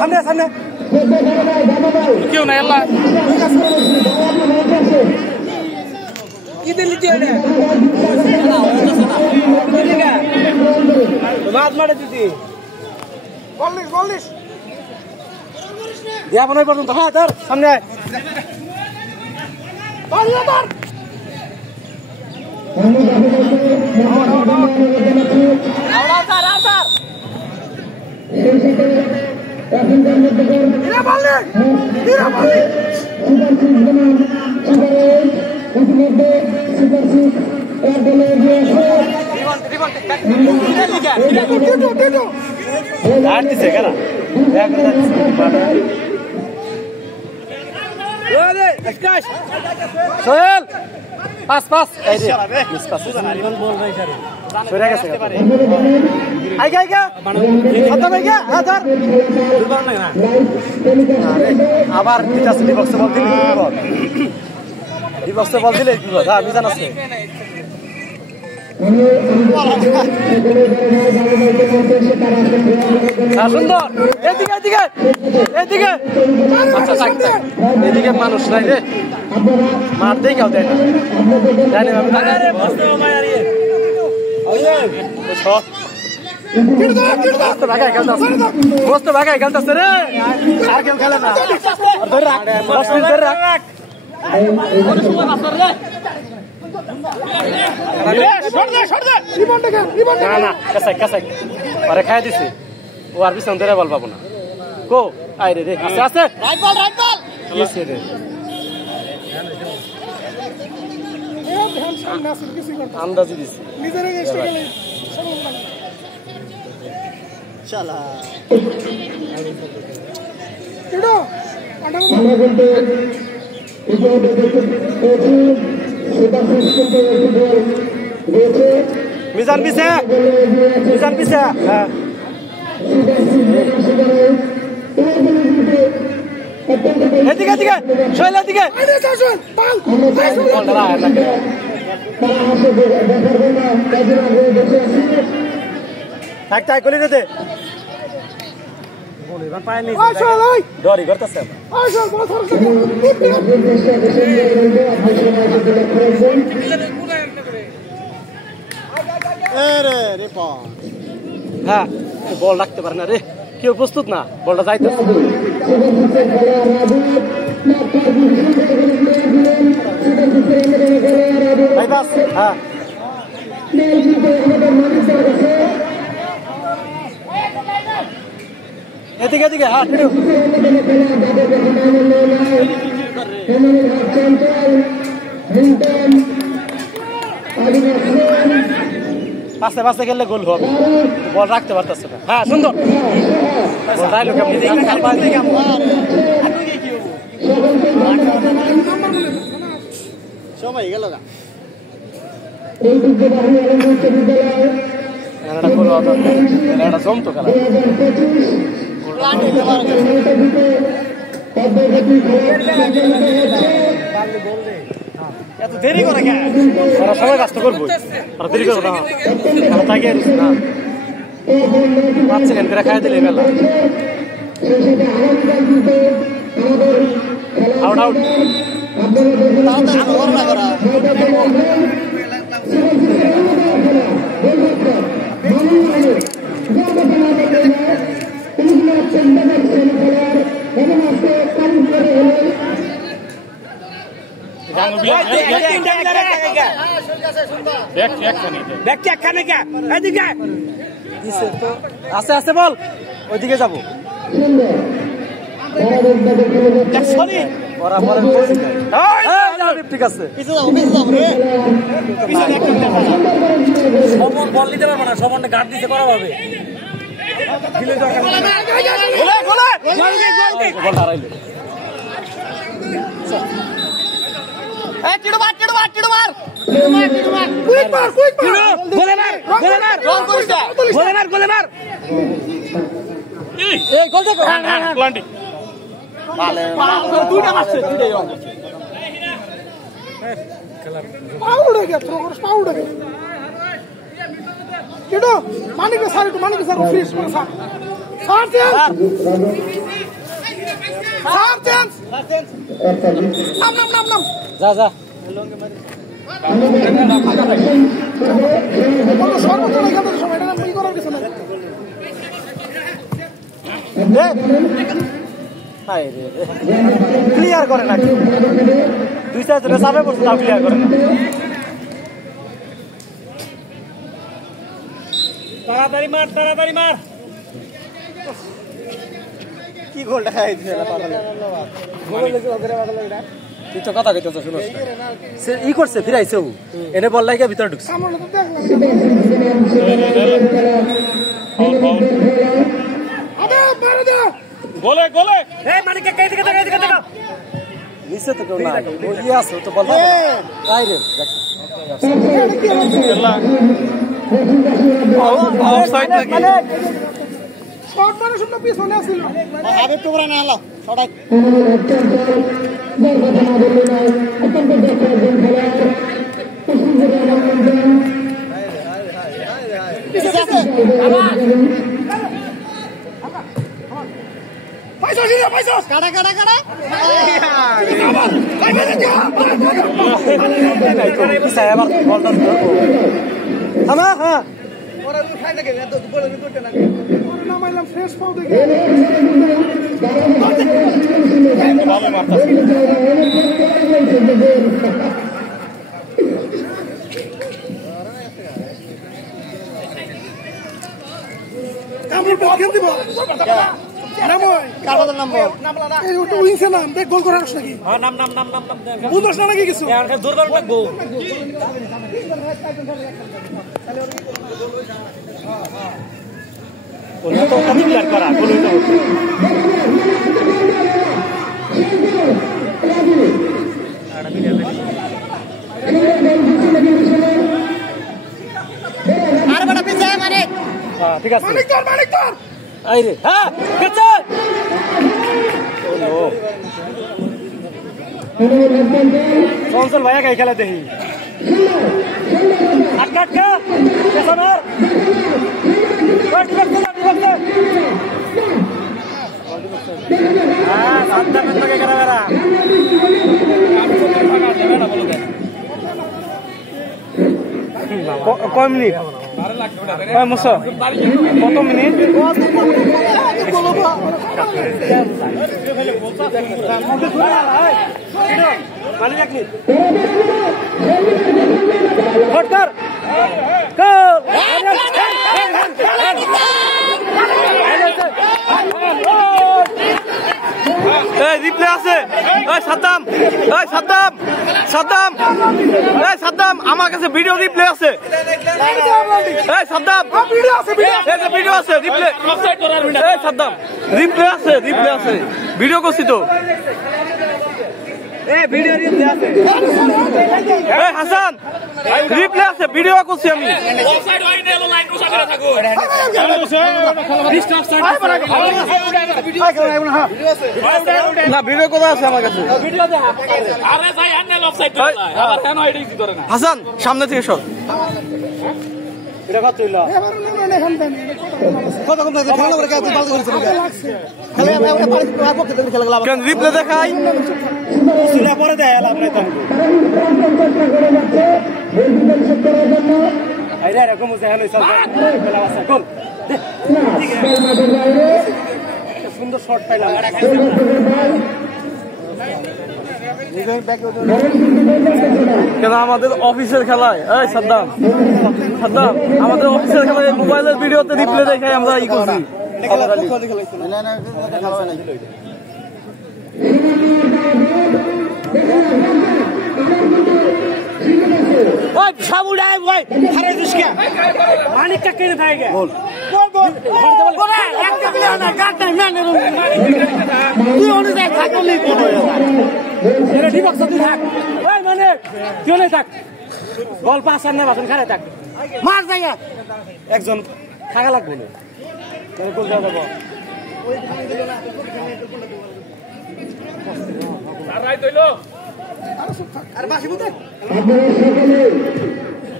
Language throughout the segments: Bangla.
সামনে সামনে কেউ নাই আল্লাহ কি দিলি তুই এটা বাদ মারে দিদি 40 দিয়া বনাই পর্যন্ত হ্যাঁ ধর সামনে Sohel pass pass miss pass বল ভাই স্যার সরে গেছে আইগা আইগা খতম হয়ে গেল হ্যাঁ ধর দুর্বল না আবার দিতাছে ডিবক্সে বল দিলি বল ডিবক্সে বল দিলে কি কথা আমি জানাচ্ছি সুন্দর এদিকে এদিকে এদিকে আচ্ছা থাক এদিকে মানুষ নাই রে মার দেই কেউ দেয় না জানি আমি মস্ত ভাগাই খেলতেছে রে আর খেল খেলে না ধরে রাখ 10 মিনিট ধরে রাখ খাই দিছি ও আর পিছন ধরে বল পাবো না কো আই রে রে আস্তে আস্তে আন্দাজি দিছি মিজান পিছে হ্যাঁ এদিকে এদিকে শৈল এদিকে থাক থাক কলি রে ডরি করতেছে হ্যাঁ বল রাখতে পারে না রে কেউ প্রস্তুত না বলটা যাইতে হ্যাঁ এদিকে এদিকে হ্যাঁ পাশে পাশে গেলে গোল হবে বল রাখতে পারতেছে না হ্যাঁ সুন্দর সময় গেল জমতো খেলা এত দেরি করে কেন ওরা সবাই কাজ তো করবো আর দেরি করবো না তাকে না পাচ্ছেন করে খাই দিলে বেলা আউট আউট আছে আছে বল ওইদিকে যাবো ঠিক আছে বল নিতে পারবো না সমান গার্ড দিতে করা হবে যা যা ক্লিয়ার করে না 2-4 জনে চাপে পড়ছে তাও ক্লিয়ার করে না তাড়াতাড়ি মার কি গোলটা খাই দিছে না পাগল গোল লেগে ওদের পাগল এটা তুই তো কথা কইতেছ শুনোস সে ই করছে ফিরাইছে ও এনে বল লাগা ভিতর ঢুকছে সামনে তো দেখলাম আবে মারে দে গোলে এই মানিক কে দিকে দেখা নিচে তো কেউ না ও ই আছে তো বল কাই রে অফসাইড নাকি শট মারা শুনলো পিছনে ছিল আবে টুকরা না হলো শট পয়সা কাটা আবার বলটা আমা হ্যাঁ ওরা উঠাই লাগে এত বড় করতে না ওরে নামাইলাম ফ্রেশ পাও দেখে ভালো মারতাছে কামড় বকে দিব নামো কারবাদার নামলা না এই ওটা উইংসে নাম দেখ গোল করার নাকি হ্যাঁ নাম বুঝছ না নাকি কিছু আর জোরদার লাগবো ওটা তো কাটি ক্লিয়ার করা গোল হইলো আড়া মিডিয়া আর বড় পিছে মারে হ্যাঁ ঠিক আছে মানিক তোর আই রে হ্যাঁ গেছে ওলো কনসল ভাইয়া গায় খেলা দেখি আটকা পেছনের হ্যাঁ সাবধান থেকে করা বেরা কয় মিনিট কত মিনিট রিপ্লে আছে সাদ্দাম আমার কাছে ভিডিও রিপ্লে আছে সাদ্দাম ভিডিও আছে সাদ্দাম রিপ্লে আছে ভিডিও করছি তো হাসান রিপ্লে আছে ভিডিও করছি আমি না ভিডিও কোথা আছে আমার কাছে হাসান সামনে থেকে সব রিপ্লে দেখাই পরে এরকম সুন্দর শট পাইলাম কেন আমাদের অফিসের খেলায় সাদ্দাম আমাদের অফিসের খেলায় মোবাইলের ভিডিওতে রিপ্লে দেখাই আমরা ই করছি গল্প আসার না বাসন খারে থাক মার জায়গা একজন থাকা লাগবে না গোল দেওয়া যাবো আর বাসি বলতে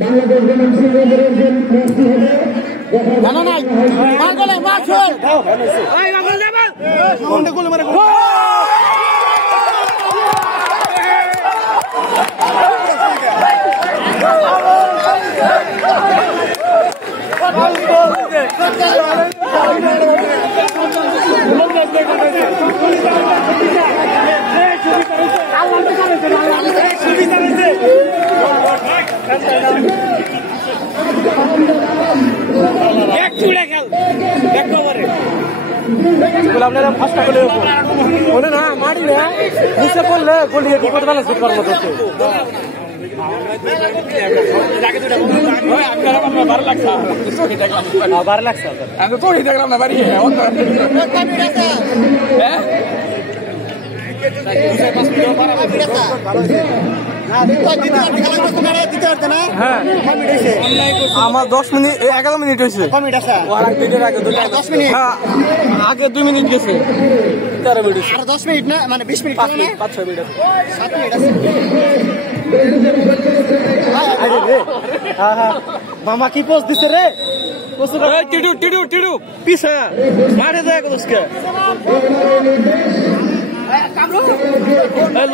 বাংলাদেশ না নাই মার গলে মার ছয় দাও ভালো হইছে এই মার যাবে কোনটা গোল মারে আপনারা ফার্স্ট করে ওনে না মারি না নিচে পড়লে গোল দিয়ে বিপদ ব্যালেন্স করতে পারবো তো আমি তো দেখলাম না বাড়ি আমার 10 মিনিট 11 মিনিট হয়েছে আগে 2 মিনিট গেছে 13 মিনিট 10 মিনিট না মানে 20 মিনিট 5-6 মিনিট 7 মিনিট আছে মামা কি পোস্ট দিছে রে টিডু পিছে মারে যায় কতসকে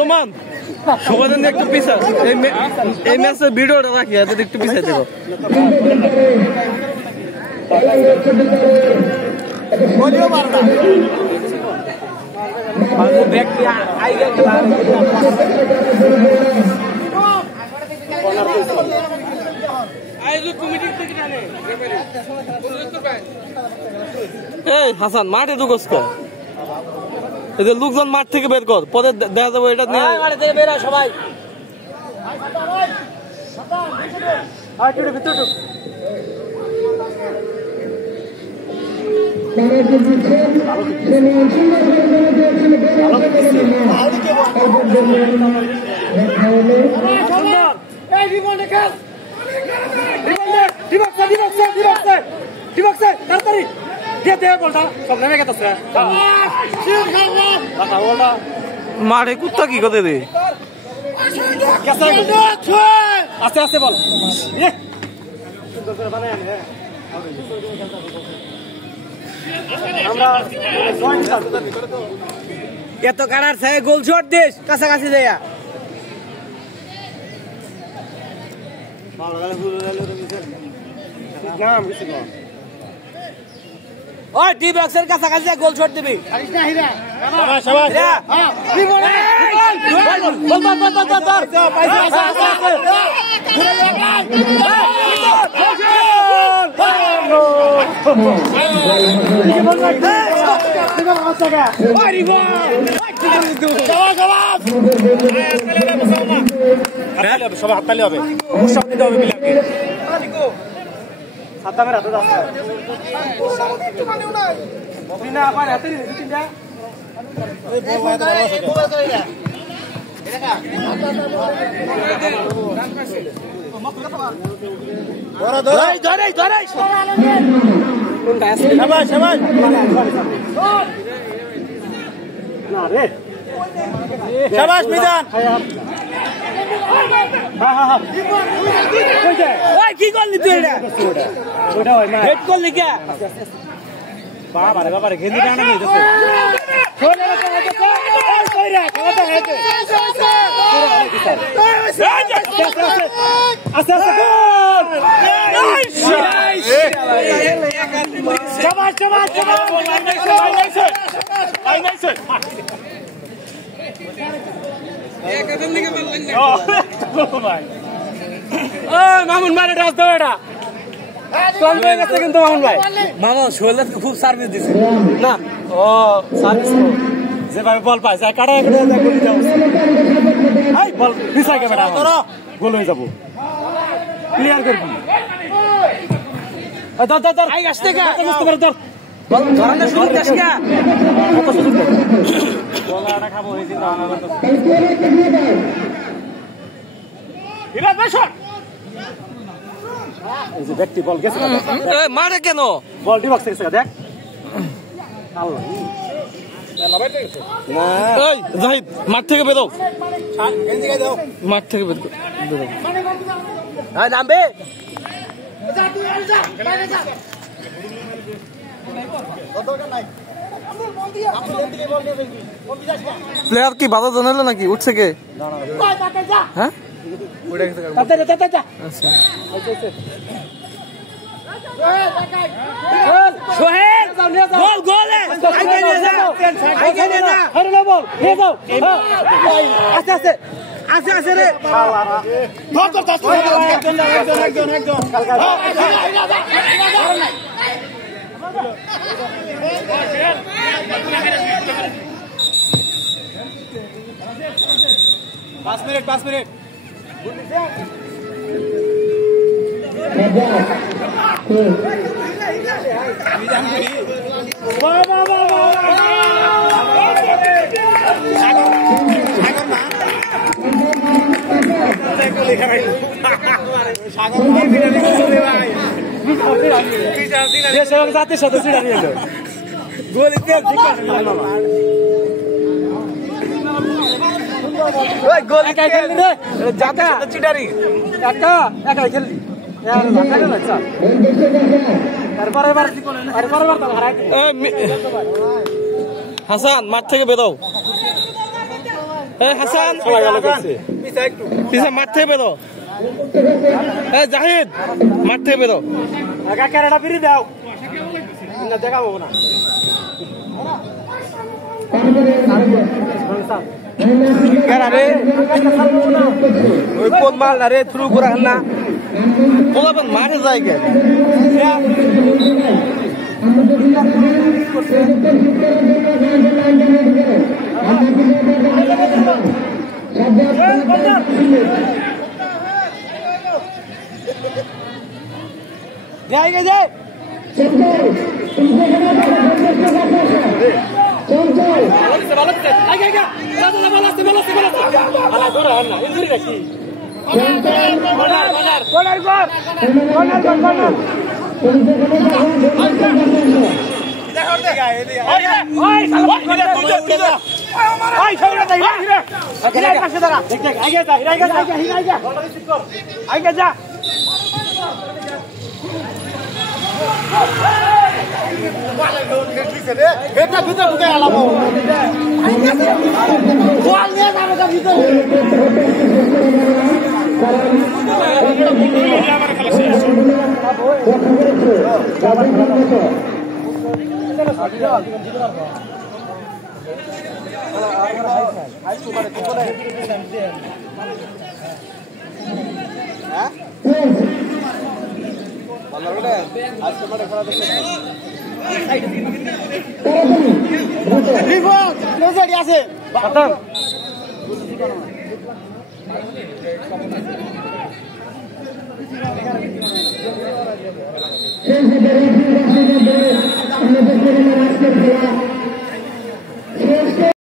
লোমান সবাই একটু পিছা এই ম্যাচের ভিডিওটা রাখি একটু পিছাই দেবো এই হাসান মাঠে ঢুকোসকে এদের লোকজন মাঠ থেকে বের কর পরে দেখা যাবো এটা নিয়ে বের হয় সবাই তাড়াতাড়ি মারে কুত্তা কি কথা রে আস্তে আস্তে বল এত কারার ছায় গোল শট দিস কাছাকাছি দেয়া ওই টি বক্সের কাছাকাছি গোল শট দিবি সবাই হাততালি হবে উৎসাহ দিতে হবে মিলাকে সাতামের হাতে যাচ্ছে বিনা আবার হাতে নিয়ে তিনটা ওই বল মারতে পারবো সেটা ধরো ধরে কোনটা আছে শাবাশ না রে শাবাশ মিজান ওই কি করলি তুই এটা ওটা হয় না হেড করলি কে বাবারে গেন্দি টানা হয়ে যাচ্ছে ছোড়ে তো হচ্ছে ওই কইরা খেলাটা হয়েছে আস্তে গোল শাবাশ মামুন মারে ডাস দাও এটা চল হয়ে গেছে কিন্তু মামুন ভাই মামা শোল্ডার খুব সার্ভিস দিছে না ও সার্ভিস যেভাবে বল পায় যায় কাটা একটা গোল যাও এই বল পিছাই কে বেটা গোল হয়ে যাব ক্লিয়ার করবি ধর আই আসতে কা বুঝতে পারো ধর বল ধরানো শুরু করিস কা কত সুযোগ দে বলাটা খাবো এই দিন আমার তো এবার শট এই যে ব্যক্তি বল গেছে এই মারে কেন বল ডি বক্সে গেছে দেখ আল্লাহ না এই জাহিদ মাঠ থেকে বের হও গেঞ্জি গায় দাও মাঠ থেকে বের হও এই নামবে যা তুই যা বাইরে যা প্লেয়ার কি বাধা জানালো নাকি উঠছে কে? হ্যাঁ পাঁচ মিনিট জাতির সাথে হাসান মাঠ থেকে বেরো। হাসান মাঠ থেকে বেরো। জাহিদ মাঠ থেকে বেরো। ক্যারেটা ফিরে দাও দেখাবো না কোন মাল না রে থ্রু করা না বলাবেন মাঠে যায় কে जाएगा जाए खत्म